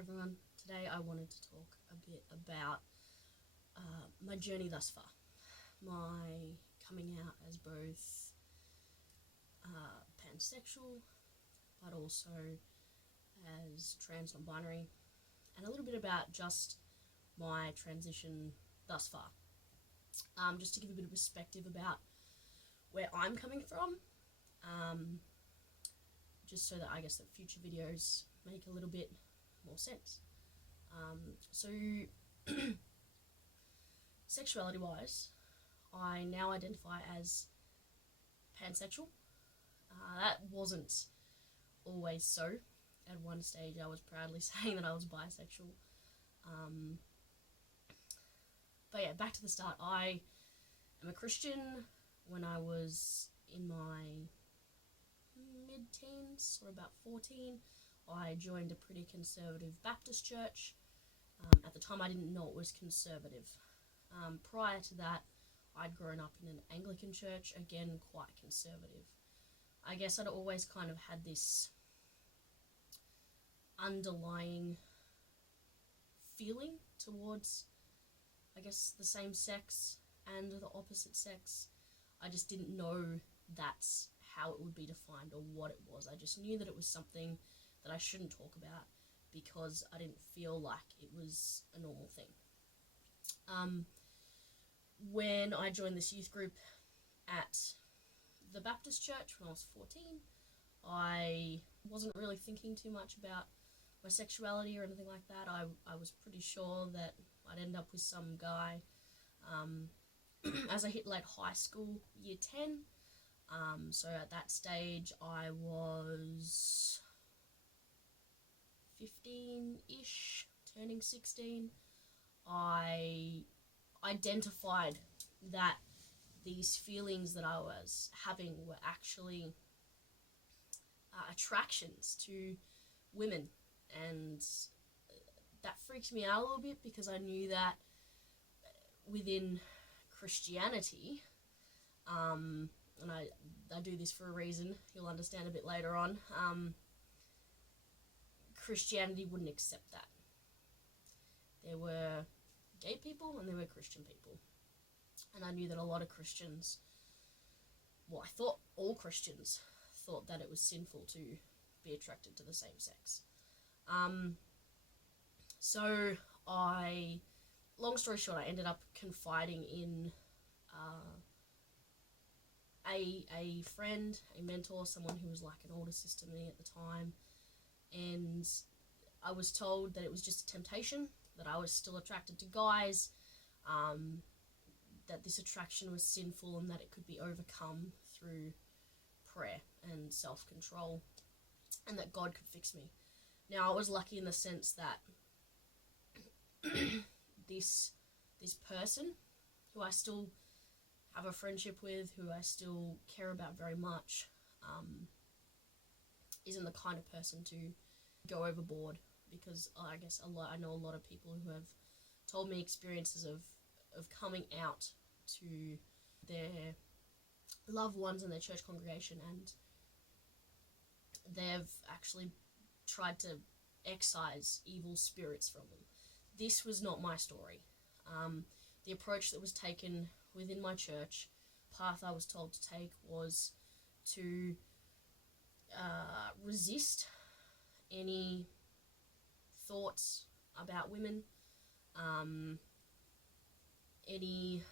everyone. Today I wanted to talk a bit about my journey thus far. My coming out as both pansexual, but also as trans non-binary, and a little bit about just my transition thus far. Just to give a bit of perspective about where I'm coming from, just so that I guess that future videos make a little bit more sense. So sexuality wise, I now identify as pansexual. That wasn't always so. At one stage I was proudly saying that I was bisexual. But yeah, back to the start. I am a Christian. When I was in my mid-teens, or about 14, I joined a pretty conservative Baptist church. At the time I didn't know it was conservative. Prior to that, I'd grown up in an Anglican church, again quite conservative. I guess I'd always kind of had this underlying feeling towards, I guess, the same sex and the opposite sex. I just didn't know that's how it would be defined or what it was. I just knew that it was something that I shouldn't talk about because I didn't feel like it was a normal thing. When I joined this youth group at the Baptist church when I was 14, I wasn't really thinking too much about my sexuality or anything like that. I was pretty sure that I'd end up with some guy. As I hit late high school, year 10, so at that stage I was 15-ish, turning 16, I identified that these feelings that I was having were actually attractions to women, and that freaked me out a little bit because I knew that within Christianity, and I do this for a reason, you'll understand a bit later on, Christianity wouldn't accept that. There were gay people and there were Christian people. And I knew that a lot of Christians, well, I thought all Christians thought that it was sinful to be attracted to the same sex. So long story short, I ended up confiding in a friend, a mentor, someone who was like an older sister to me at the time, and I was told that it was just a temptation, that I was still attracted to guys, that this attraction was sinful and that it could be overcome through prayer and self-control, and that God could fix me. Now, I was lucky in the sense that this person, who I still have a friendship with, who I still care about very much, isn't the kind of person to go overboard, because I guess I know a lot of people who have told me experiences of coming out to their loved ones in their church congregation, and they've actually tried to excise evil spirits from them. This was not my story. The approach that was taken within my church, path I was told to take, was to resist any thoughts about women, any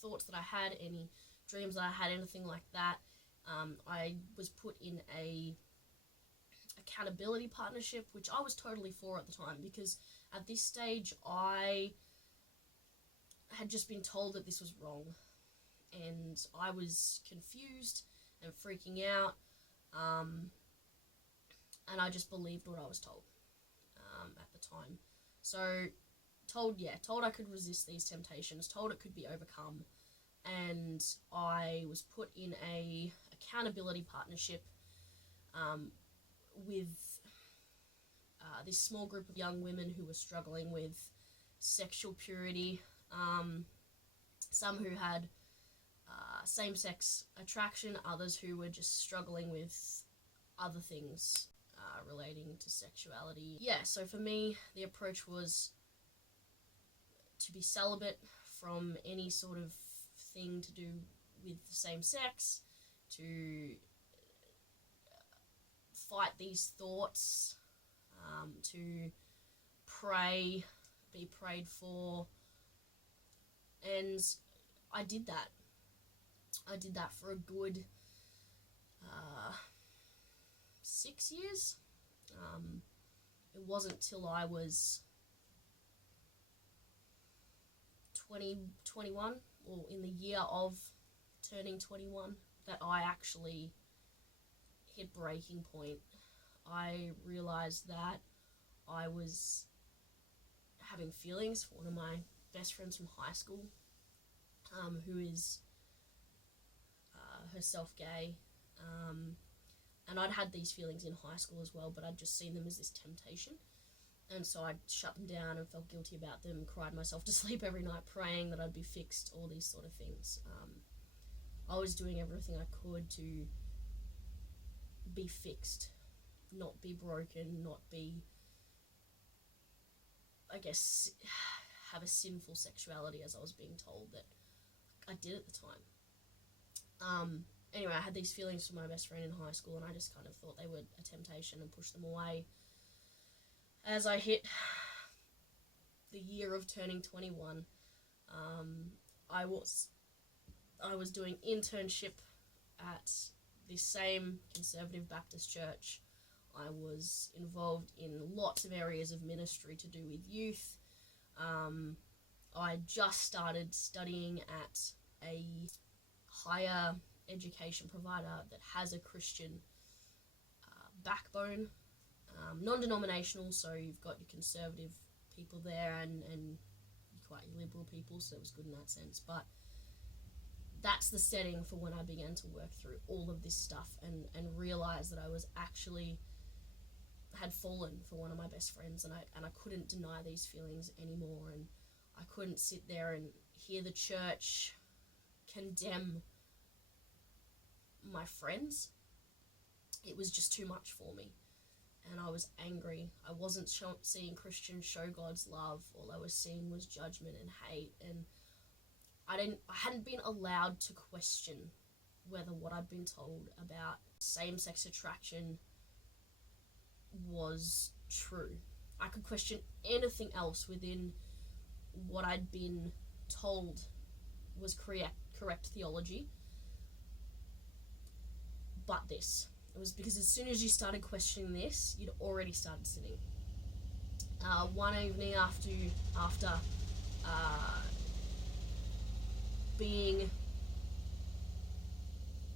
thoughts that I had, any dreams that I had, anything like that. I was put in a accountability partnership, which I was totally for at the time, because at this stage I had just been told that this was wrong, and I was confused and freaking out, and I just believed what I was told at the time. So told I could resist these temptations, told it could be overcome, and I was put in a accountability partnership with this small group of young women who were struggling with sexual purity, some who had same-sex attraction, others who were just struggling with other things, relating to sexuality. Yeah, so for me, the approach was to be celibate from any sort of thing to do with the same sex, to fight these thoughts, to pray, be prayed for, and I did that. I did that for a good 6 years. It wasn't till I was 21, or in the year of turning 21, that I actually hit breaking point. I realised that I was having feelings for one of my best friends from high school, who is herself gay, and I'd had these feelings in high school as well, but I'd just seen them as this temptation, and so I shut them down and felt guilty about them, cried myself to sleep every night praying that I'd be fixed, all these sort of things. I was doing everything I could to be fixed, not be broken, not be, I guess, have a sinful sexuality, as I was being told that I did at the time. Anyway, I had these feelings for my best friend in high school, and I just kind of thought they were a temptation and pushed them away. As I hit the year of turning 21, I was doing internship at the same conservative Baptist church. I was involved in lots of areas of ministry to do with youth. I just started studying at a higher education provider that has a Christian backbone, non-denominational, so you've got your conservative people there and quite your liberal people, so it was good in that sense. But that's the setting for when I began to work through all of this stuff and realize that I was actually had fallen for one of my best friends, and I couldn't deny these feelings anymore, and I couldn't sit there and hear the church condemn my friends. It was just too much for me, and I was angry. I wasn't seeing Christians show God's love. All I was seeing was judgment and hate, and I hadn't been allowed to question whether what I'd been told about same-sex attraction was true. I could question anything else within what I'd been told was correct theology, but this. It was because as soon as you started questioning this, you'd already started sinning. One evening after being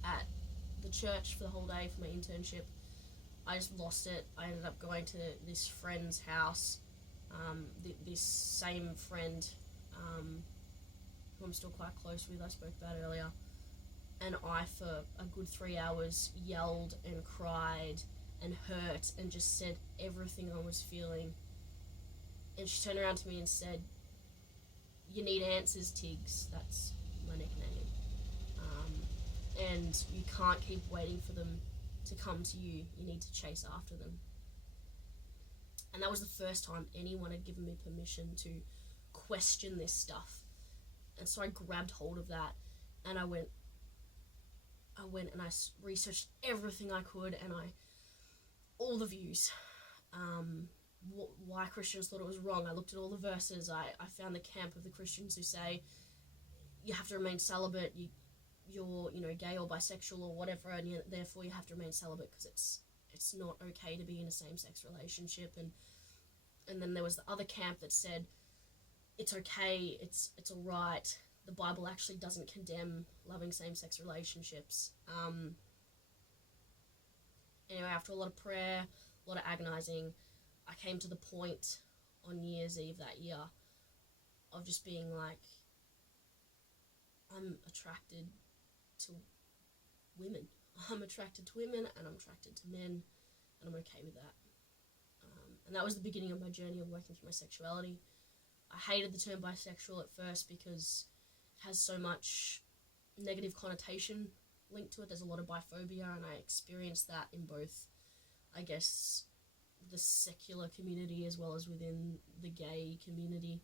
at the church for the whole day for my internship, I just lost it. I ended up going to this friend's house, this same friend who I'm still quite close with, I spoke about earlier, and I, for a good 3 hours, yelled and cried and hurt and just said everything I was feeling. And she turned around to me and said, "You need answers, Tiggs." That's my nickname. And you can't keep waiting for them to come to you. You need to chase after them. And that was the first time anyone had given me permission to question this stuff. And so I grabbed hold of that, and I went and I researched everything I could, and all the views, why Christians thought it was wrong. I looked at all the verses. I found the camp of the Christians who say you have to remain celibate, you're gay or bisexual or whatever, and therefore you have to remain celibate because it's not okay to be in a same-sex relationship. And then there was the other camp that said it's okay, it's all right. The Bible actually doesn't condemn loving same-sex relationships. Anyway, after a lot of prayer, a lot of agonizing, I came to the point on New Year's Eve that year of just being like, I'm attracted to women. I'm attracted to women, and I'm attracted to men, and I'm okay with that. And that was the beginning of my journey of working through my sexuality. I hated the term bisexual at first because it has so much negative connotation linked to it. There's a lot of biphobia, and I experienced that in both I guess, the secular community as well as within the gay community.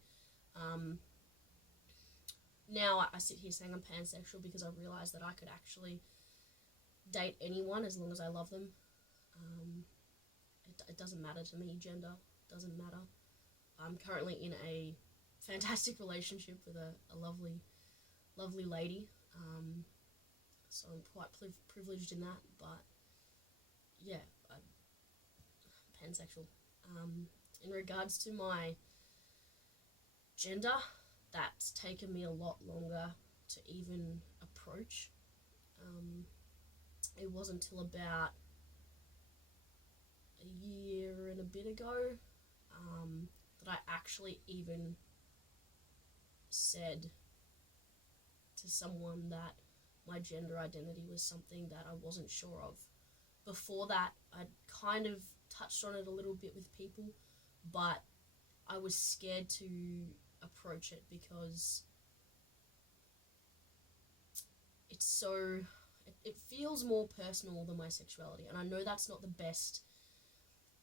Now I sit here saying I'm pansexual because I realised that I could actually date anyone as long as I love them. It doesn't matter to me, gender doesn't matter. I'm currently in a fantastic relationship with a lovely lady, so I'm quite privileged in that, but yeah, I'm pansexual. In regards to my gender, that's taken me a lot longer to even approach. It wasn't until about a year and a bit ago that I actually even said to someone that my gender identity was something that I wasn't sure of. Before that, I'd kind of touched on it a little bit with people, but I was scared to approach it because it's so... It feels more personal than my sexuality, and I know that's not the best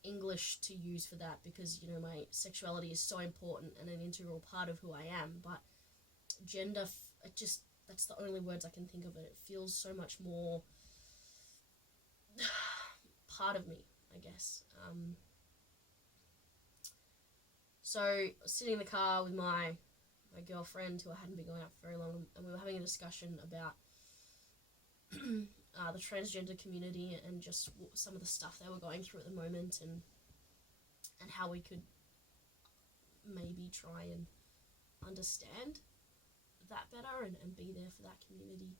English to use for that because, you know, my sexuality is so important and an integral part of who I am, but gender, that's the only words I can think of it. It feels so much more part of me, I guess. So I was sitting in the car with my girlfriend, who I hadn't been going out for very long, and we were having a discussion about the transgender community and just some of the stuff they were going through at the moment, and how we could maybe try and understand that better and be there for that community.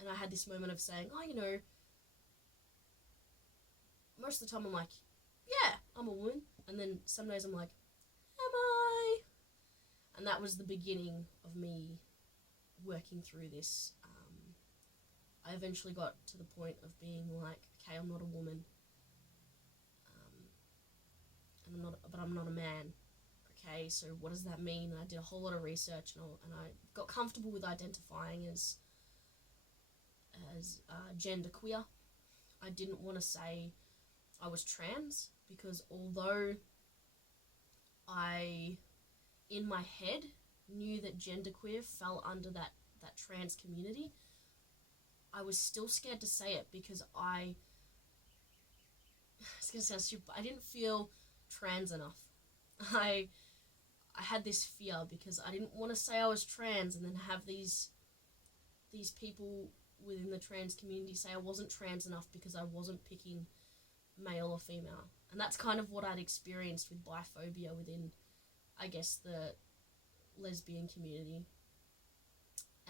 And I had this moment of saying, oh, you know, most of the time I'm like, yeah, I'm a woman. And then some days I'm like, am I? And that was the beginning of me working through this. I eventually got to the point of being like, okay, I'm not a woman. And I'm not a man. Okay, so what does that mean? And I did a whole lot of research, and I got comfortable with identifying as genderqueer. I didn't want to say I was trans, because although I, in my head, knew that genderqueer fell under that trans community, I was still scared to say it because it's going to sound stupid, but I didn't feel trans enough. I had this fear because I didn't want to say I was trans and then have these people within the trans community say I wasn't trans enough because I wasn't picking male or female. And that's kind of what I'd experienced with biphobia within, I guess, the lesbian community.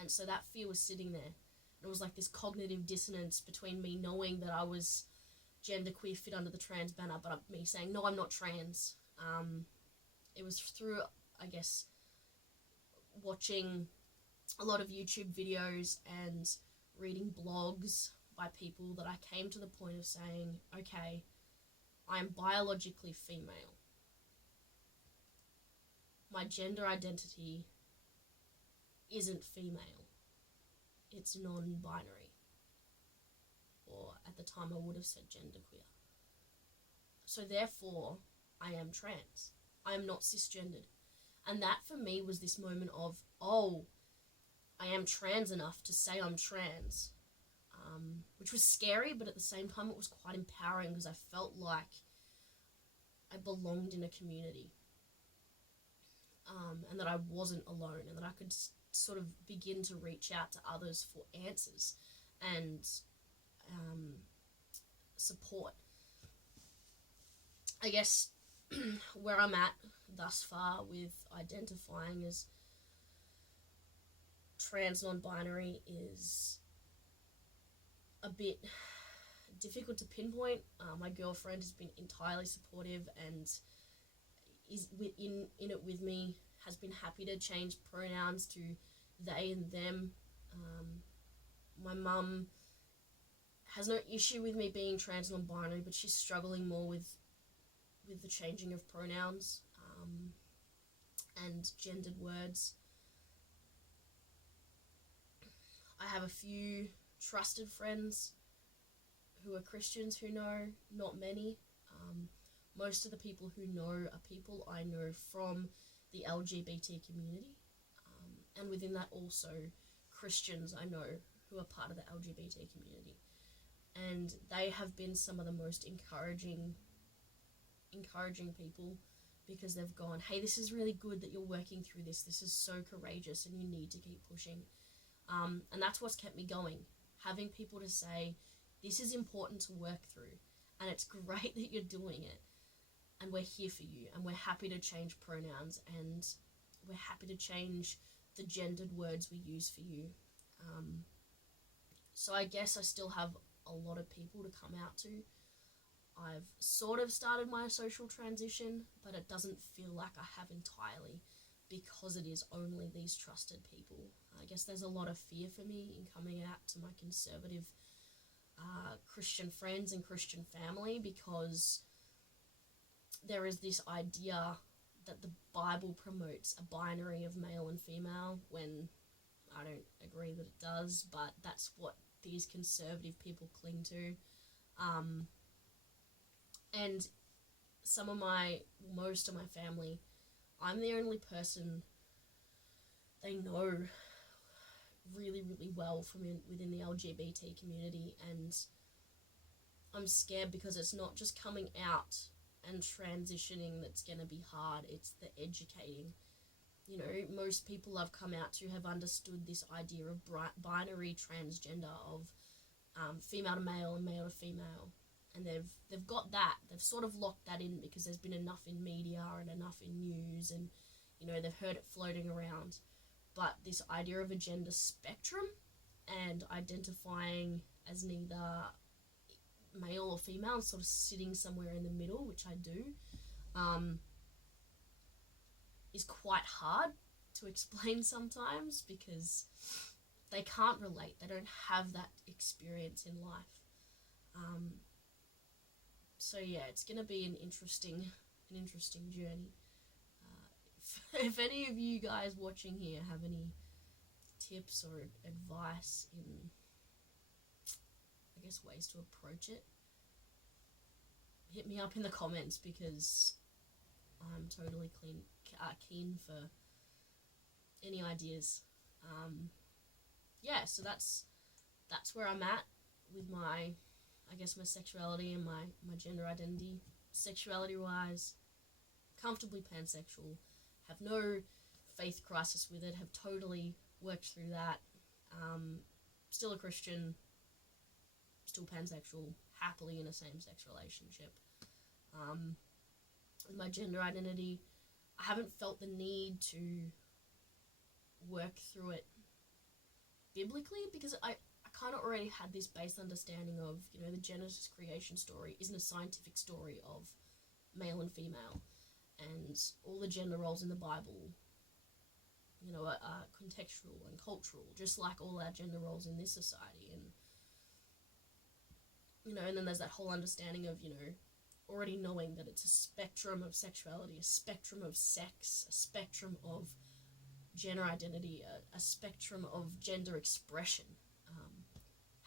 And so that fear was sitting there. And it was like this cognitive dissonance between me knowing that I was genderqueer, fit under the trans banner, but me saying, no, I'm not trans. It was through, I guess, watching a lot of YouTube videos and reading blogs by people that I came to the point of saying, okay, I am biologically female. My gender identity isn't female. It's non-binary. Or at the time I would have said genderqueer. So therefore, I am trans. I am not cisgendered. And that for me was this moment of, oh, I am trans enough to say I'm trans. Which was scary, but at the same time it was quite empowering because I felt like I belonged in a community. And that I wasn't alone, and that I could sort of begin to reach out to others for answers and support. I guess where I'm at thus far with identifying as trans non-binary is a bit difficult to pinpoint. My girlfriend has been entirely supportive and is in it with me, has been happy to change pronouns to they and them. My mum has no issue with me being trans non-binary, but she's struggling more with the changing of pronouns and gendered words. I have a few trusted friends who are Christians who know, not many. Most of the people who know are people I know from the LGBT community, and within that also Christians I know who are part of the LGBT community. And they have been some of the most encouraging people, because they've gone, hey, this is really good that you're working through this. This is so courageous and you need to keep pushing. And that's what's kept me going. Having people to say, this is important to work through and it's great that you're doing it. And we're here for you, and we're happy to change pronouns, and we're happy to change the gendered words we use for you. So I guess I still have a lot of people to come out to. I've sort of started my social transition, but it doesn't feel like I have entirely, because it is only these trusted people. I guess there's a lot of fear for me in coming out to my conservative Christian friends and Christian family, because there is this idea that the Bible promotes a binary of male and female, when I don't agree that it does, but that's what these conservative people cling to. And most of my family, I'm the only person they know really, really well from within the LGBT community, and I'm scared because it's not just coming out and transitioning that's going to be hard, it's the educating. You know, most people I've come out to have understood this idea of binary transgender, of female to male and male to female, and they've got that. They've sort of locked that in because there's been enough in media and enough in news, and you know, they've heard it floating around. But this idea of a gender spectrum and identifying as neither male or female and sort of sitting somewhere in the middle, which I do, is quite hard to explain sometimes, because they can't relate. They don't have that experience in life. So yeah, it's going to be an interesting journey. If any of you guys watching here have any tips or advice in, I guess, ways to approach it, hit me up in the comments, because I'm totally keen for any ideas. Yeah, so that's where I'm at with my, I guess, my sexuality and my gender identity. Sexuality wise, comfortably pansexual, have no faith crisis with it, have totally worked through that. Still a Christian, still pansexual, happily in a same-sex relationship. With my gender identity, I haven't felt the need to work through it biblically, because I kind of already had this base understanding of, you know, the Genesis creation story isn't a scientific story of male and female, and all the gender roles in the Bible, you know, are contextual and cultural, just like all our gender roles in this society. And you know, and then there's that whole understanding of, you know, already knowing that it's a spectrum of sexuality, a spectrum of sex, a spectrum of gender identity, a spectrum of gender expression,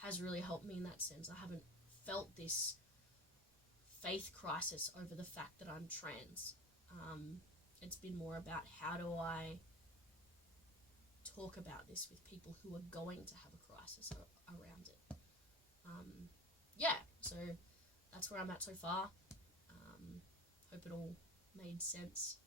has really helped me in that sense. I haven't felt this faith crisis over the fact that I'm trans. It's been more about, how do I talk about this with people who are going to have a crisis around it. Yeah, so that's where I'm at so far. Hope it all made sense.